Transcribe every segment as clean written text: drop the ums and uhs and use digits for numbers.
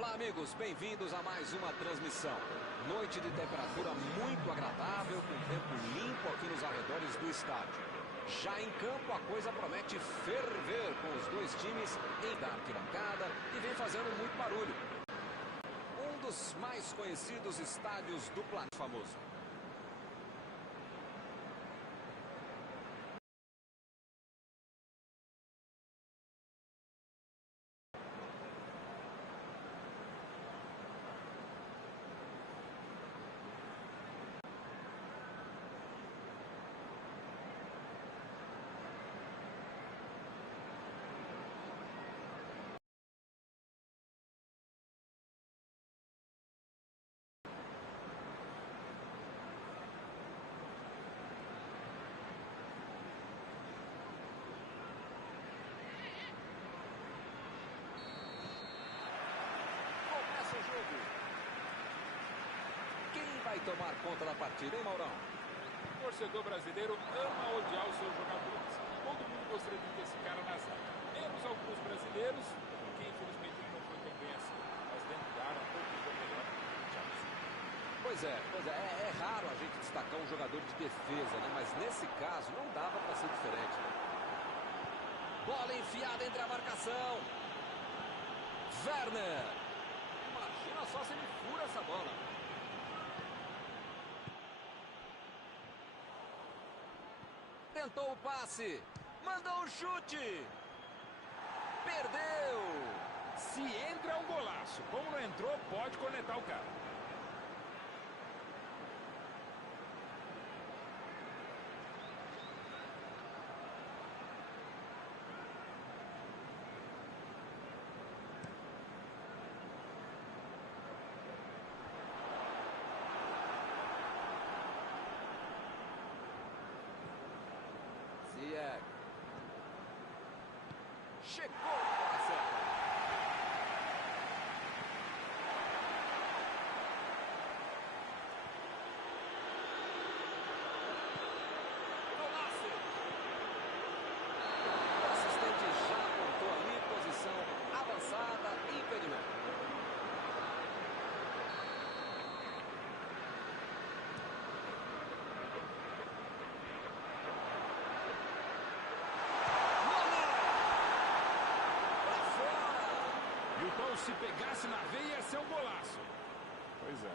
Olá, amigos, bem-vindos a mais uma transmissão. Noite de temperatura muito agradável, com tempo limpo aqui nos arredores do estádio. Já em campo, a coisa promete ferver com os dois times em da arquibancada e vem fazendo muito barulho. Um dos mais conhecidos estádios do planeta famoso. Vai tomar conta da partida, hein, Maurão? O torcedor brasileiro ama odiar os seus jogadores. Todo mundo gostaria de ter esse cara na zaga. Menos alguns brasileiros, que infelizmente não foi tão bem assim. Mas dentro da área, todo mundo é melhor que o Thiago Silva. Pois é. É raro a gente destacar um jogador de defesa, né? Mas nesse caso não dava para ser diferente. Bola enfiada entre a marcação. Werner. Imagina só se ele fura essa bola. Tentou o passe, mandou o chute, perdeu. Se entra é um golaço, como não entrou, pode cornetar o cara. Chegou na certa. Golaço! O assistente já apontou ali, posição avançada, impedimento. Se pegasse na veia, ia ser um golaço. Pois é.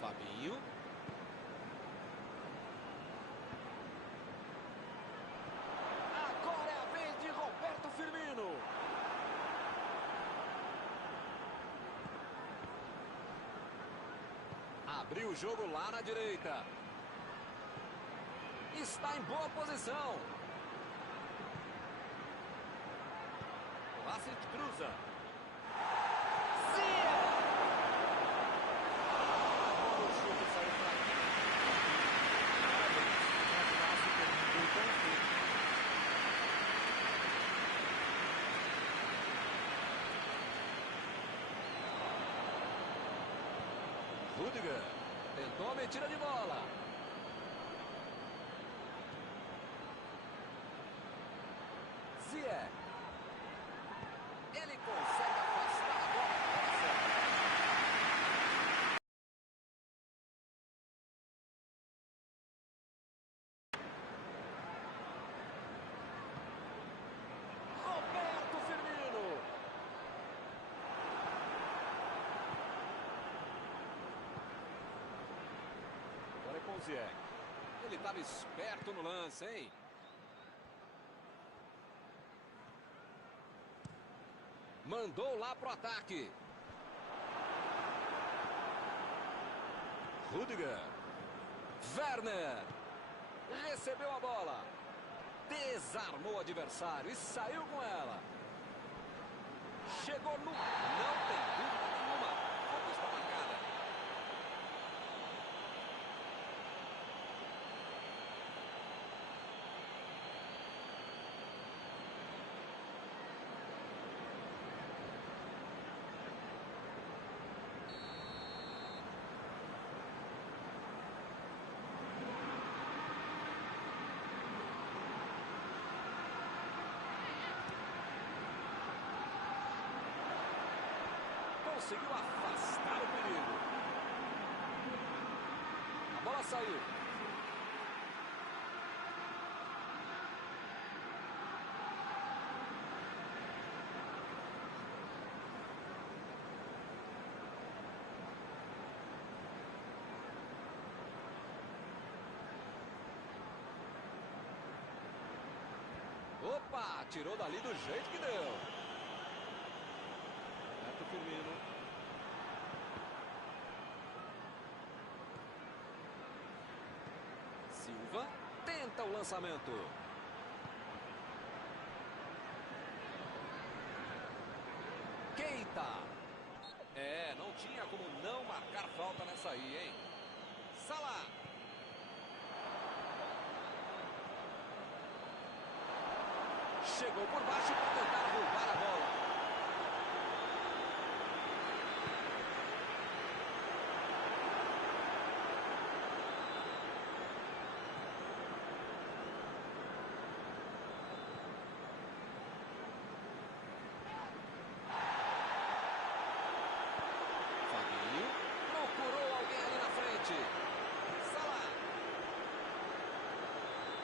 Fabinho. Agora é a vez de Roberto Firmino. Abriu o jogo lá na direita. Está em boa posição. Passe de cruza. Zia! O chute saiu para aqui. Rudiger tentou a metida de bola. Zia. Ele consegue afastar a bola. Roberto Firmino. Agora é com o Zia. Ele estava esperto no lance, hein? Mandou lá pro ataque. Rudiger. Werner. Recebeu a bola. Desarmou o adversário e saiu com ela. Chegou no... Não tem dúvida nenhuma. Falta está marcada. conseguiu afastar o perigo. A bola saiu. Opa, tirou dali do jeito que deu. Neto Firmino. Silva tenta o lançamento. Keita. Não tinha como não marcar falta nessa aí, hein? Salah. Chegou por baixo para tentar roubar a bola. Fabinho procurou alguém ali na frente. Salah.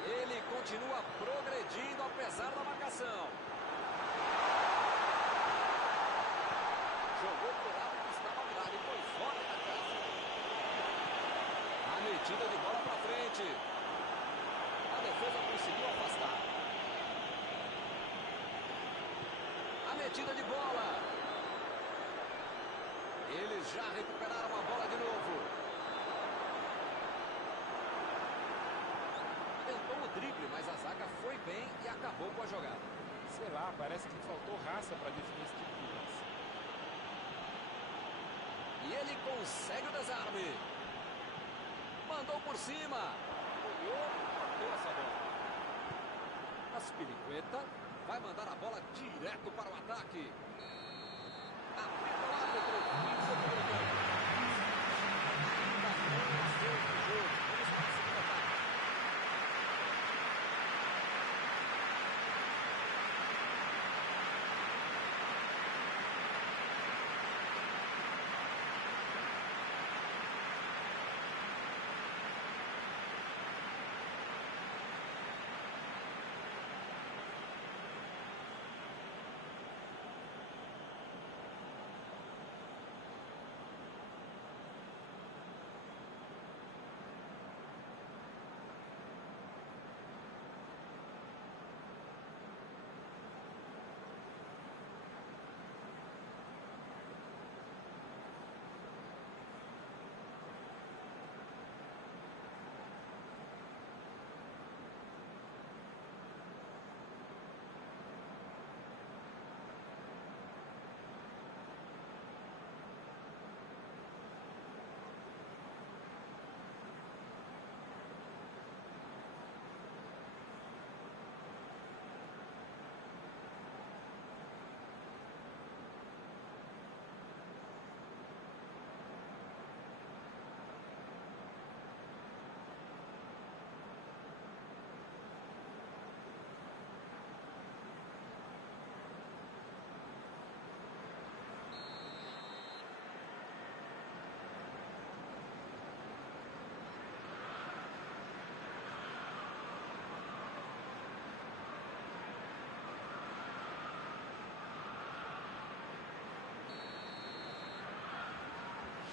Ele continua progredindo apesar da marcação. Jogou pro lado que estava virado e foi fora da casa. A metida de bola para frente. A defesa conseguiu afastar. A metida de bola. Eles já recuperaram a bola de novo. Tentou o drible, mas a zaga foi bem e acabou com a jogada. Sei lá, parece que faltou raça para definir esse tipo de lance. E ele consegue o desarme. Mandou por cima. Olhou e cortou essa bola. Aspilicueta vai mandar a bola direto para o ataque. Apita o árbitro. Fim do primeiro tempo. Tá 2-2 no jogo. Vamos para a segunda etapa.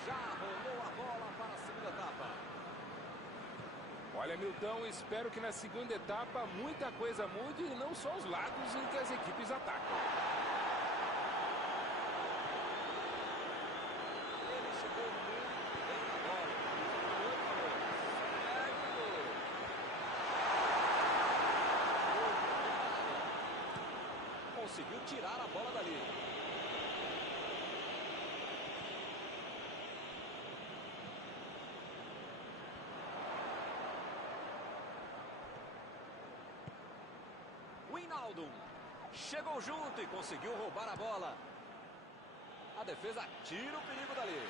Já rolou a bola para a segunda etapa. Olha, Milton, espero que na segunda etapa muita coisa mude e não só os lados em que as equipes atacam. Ele chegou muito bem na bola. Conseguiu tirar a bola dali. Wijnaldum chegou junto e conseguiu roubar a bola. A defesa tira o perigo dali.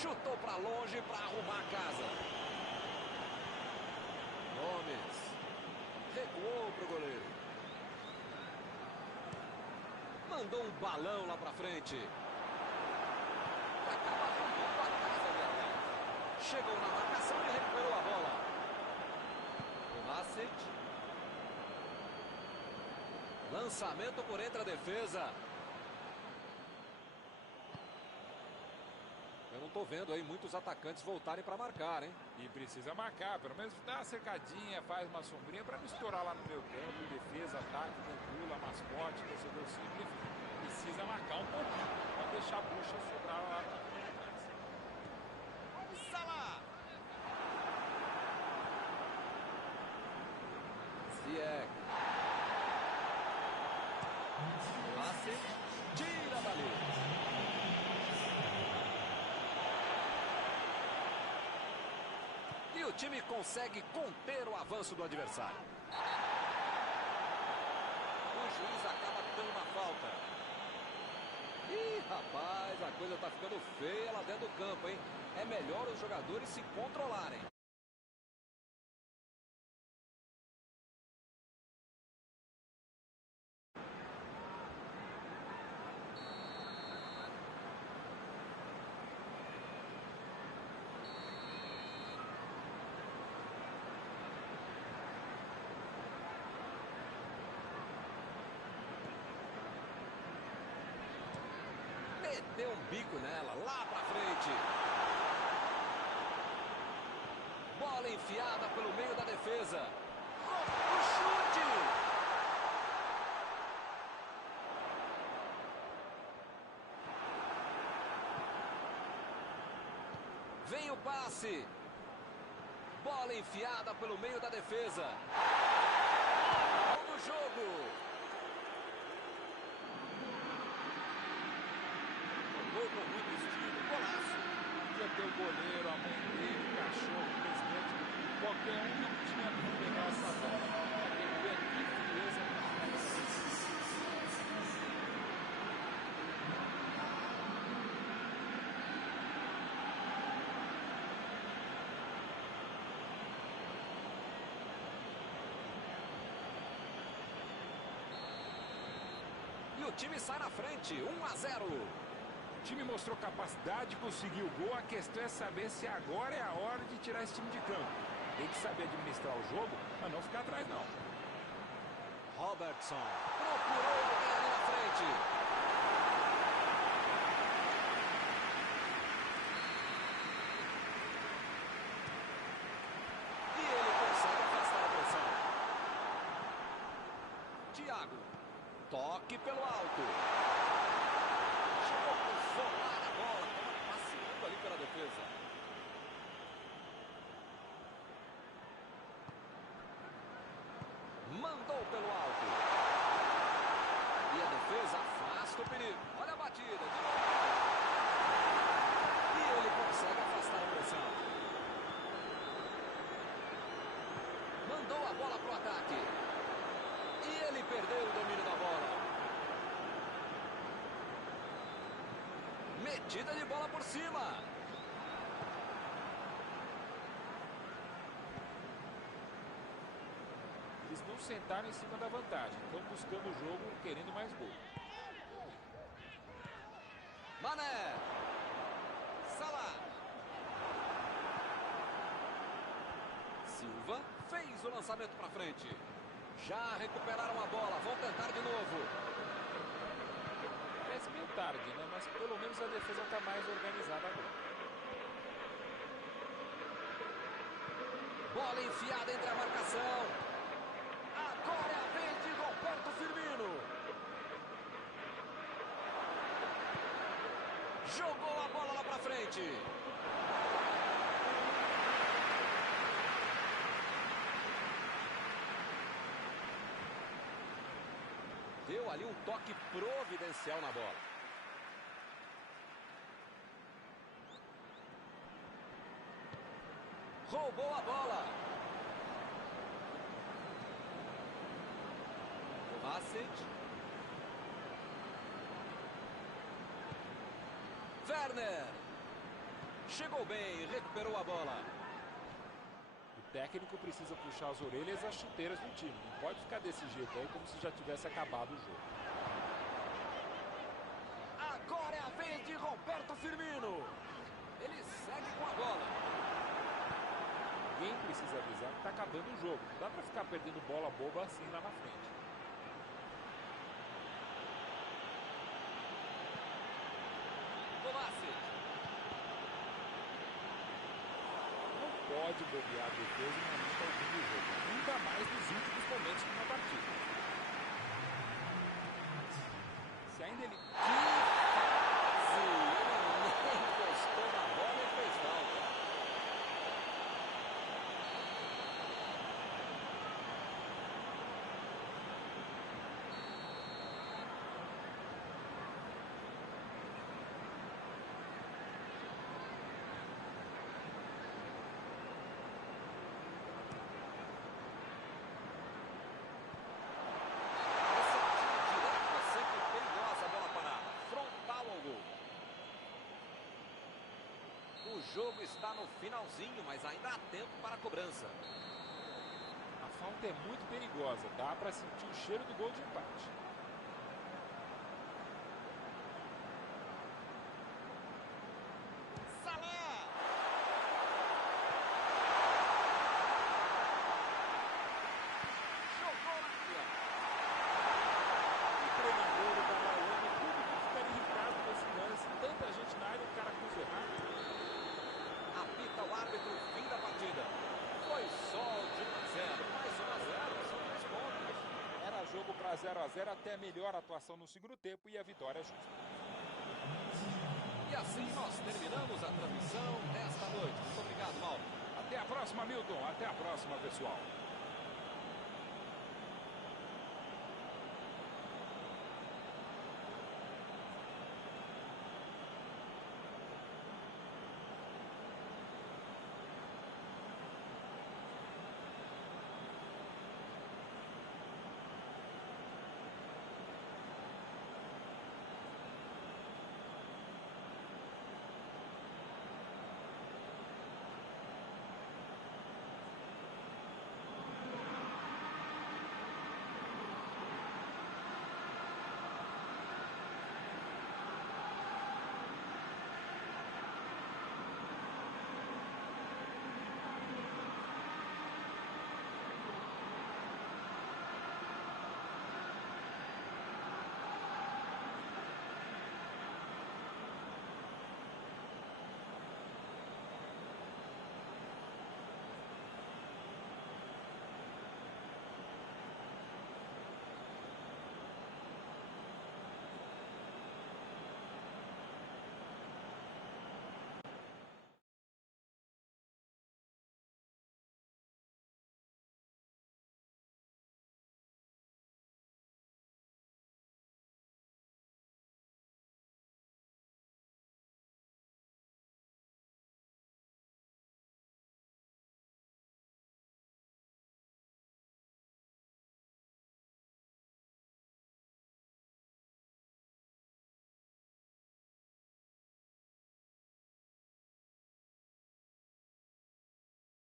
Chutou para longe para arrumar a casa. Gomes. Recuou para o goleiro. Mandou um balão lá para frente. Acaba arrumando a casa, verdade. Chegou na marcação e recuperou a bola. Kovacic. Lançamento por entre a defesa. Eu não estou vendo aí muitos atacantes voltarem para marcar, hein? E precisa marcar, pelo menos dá uma cercadinha, faz uma sombrinha para não estourar lá no meio campo, defesa, ataque, gandula, mascote, torcedor simples. Precisa marcar um pouquinho, para deixar a bucha sobrar lá na frente. Salah! Ziyech. Passe. Tira dali. E o time consegue conter o avanço do adversário. O juiz acaba dando uma falta. Ih, rapaz, a coisa tá ficando feia lá dentro do campo, hein? É melhor os jogadores se controlarem. Meteu um bico nela, lá pra frente. Bola enfiada pelo meio da defesa. O chute! Vem o passe. Bola enfiada pelo meio da defesa. No jogo. Gol com muito estilo, golaço. Podia ter o goleiro, a mãe dele, o cachorro, o presidente, qualquer um não tinha como pegar essa bola. Tem que ver que frieza. E o time sai na frente, 1-0. O time mostrou capacidade, conseguiu o gol. A questão é saber se agora é a hora de tirar esse time de campo. Tem que saber administrar o jogo, mas não ficar atrás, não. Robertson procurou alguém ali na frente. E ele consegue afastar a pressão. Thiago. Toque pelo alto. Chegou com solar na bola. Estava passeando ali pela defesa. Mandou pelo alto. E a defesa afasta o perigo. Olha a batida. De novo. E ele consegue afastar a pressão. Mandou a bola para o ataque. E ele perdeu o domínio da bola. Metida de bola por cima. Eles não sentaram em cima da vantagem. Estão buscando o jogo, querendo mais gol. Mané. Salah. Silva fez o lançamento para frente. Já recuperaram a bola. Vão tentar de novo. Parece meio tarde, né? Mas pelo menos a defesa está mais organizada agora. Bola enfiada entre a marcação. Agora é a vez de Roberto Firmino. Jogou a bola lá pra frente. Deu ali um toque providencial na bola. Roubou a bola. Kovacic. Werner. Chegou bem, recuperou a bola. O técnico precisa puxar as orelhas e as chuteiras do time. Não pode ficar desse jeito aí como se já tivesse acabado o jogo. Agora é a vez de Roberto Firmino. Ele segue com a bola. Alguém precisa avisar que está acabando o jogo. Não dá para ficar perdendo bola boba assim lá na frente. Não pode bobear a defesa em momento algum do jogo. Ainda mais nos últimos momentos de uma partida. Se ainda ele... Ele nem encostou na bola e fez falta. O jogo está no finalzinho, mas ainda há tempo para a cobrança. A falta é muito perigosa. Dá para sentir o cheiro do gol de empate. Salah! Jogou na área. O treinador do Barcelona, tudo que fica irritado nesse lance. Tanta gente na área, o cara cruza errado. Apita o árbitro, fim da partida. Foi só de 1 a 0, mais 1 a 0, são 3 pontos. Era jogo para 0 a 0 até a melhor atuação no segundo tempo e a vitória justa. E assim nós terminamos a transmissão desta noite. Muito obrigado, Mauro. Até a próxima, Milton. Até a próxima, pessoal.